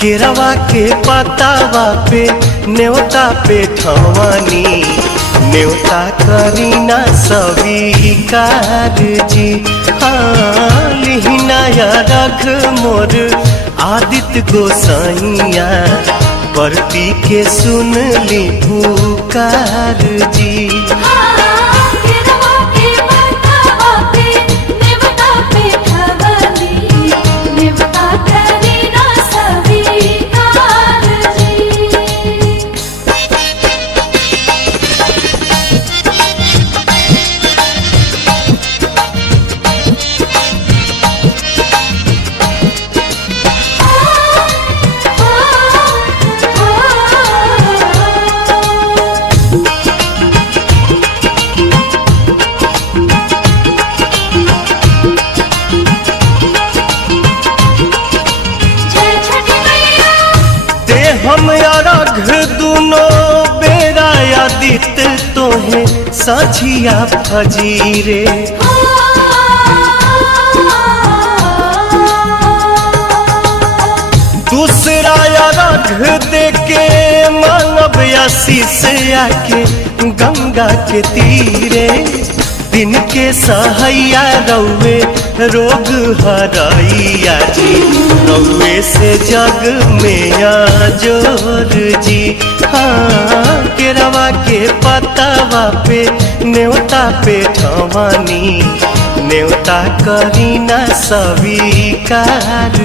केरवा के पतावा पे न्योता पे ठवानी, न्योता करीना स्वीकार जी। हाँ लिहिनाया रख मोर आदित्य गोसाइया, परती के सुन ली पुकार जी। हम अरघ दुनो बेरा आदित तोहे साझिया फजीरे, दूसरा अरघ देके मांगब आशीष आके गंगा के तीरे। दिन के सहैया रौवे रोग हरैया जी, रौवे से जग में आजोर जी। हाँ केरवा के पतावा पे न्योता पे ठवानी, न्योता करीना स्वीकार